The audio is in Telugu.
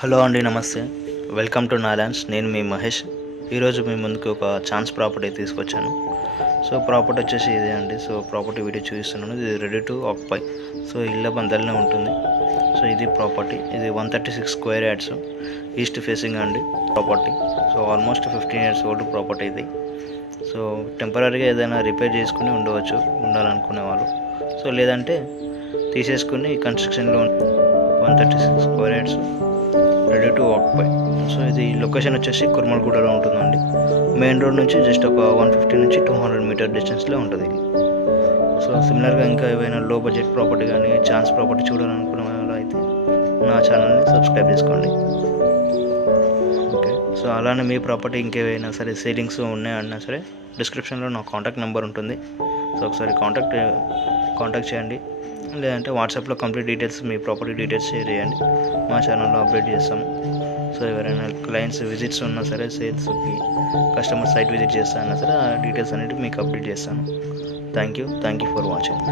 హలో అండి, నమస్తే. Welcome to Nalands. నేను మీ మహేష్. ఈరోజు మీ ముందుకు ఒక ఛాన్స్ ప్రాపర్టీ తీసుకొచ్చాను. సో ప్రాపర్టీ వచ్చేసి ఇదే అండి. సో ప్రాపర్టీ వీడియో చూపిస్తున్నాను. ఇది రెడీ టు ఆక్యుపై. సో ఇళ్ళ బందల్నే ఉంటుంది. సో ఇది ప్రాపర్టీ. ఇది 136 స్క్వేర్ యార్డ్స్ ఈస్ట్ ఫేసింగ్ అండి property. So almost 15 years old property ఇది. సో టెంపరీగా ఏదైనా రిపేర్ చేసుకుని ఉండవచ్చు ఉండాలనుకునే వాళ్ళు. సో లేదంటే తీసేసుకుని కన్స్ట్రక్షన్లో 136 square yards ready to occupy. So ఇది లొకేషన్ వచ్చేసి కుర్మల్గూడలో ఉంటుందండి. మెయిన్ రోడ్ నుంచి జస్ట్ ఒక 150 నుంచి 200 మీటర్ డిస్టెన్స్లో ఉంటుంది. సో సిమిలర్గా ఇంకా ఏవైనా లో బడ్జెట్ ప్రాపర్టీ కానీ ఛాన్స్ ప్రాపర్టీ చూడాలనుకునే వాళ్ళు అయితే నా ఛానల్ని సబ్స్క్రైబ్ చేసుకోండి. ఓకే. సో అలానే మీ ప్రాపర్టీ ఇంకేవైనా సరే సేలింగ్స్ ఉన్నాయన్నా సరే డిస్క్రిప్షన్లో నా కాంటాక్ట్ నెంబర్ ఉంటుంది. సో ఒకసారి కాంటాక్ట్ చేయండి. లేదంటే వాట్సాప్లో కంప్లీట్ డీటెయిల్స్, మీ ప్రాపర్టీ డీటెయిల్స్ షేర్ చేయండి. మా ఛానల్లో అప్డేట్ చేస్తాము. సో ఎవరైనా క్లయింట్స్ విజిట్స్ ఉన్నా సరే, సేల్స్కి కస్టమర్ సైట్ విజిట్ చేస్తా అన్నా సరే ఆ డీటెయిల్స్ అనేవి మీకు అప్డేట్ చేస్తాను. Thank you for watching.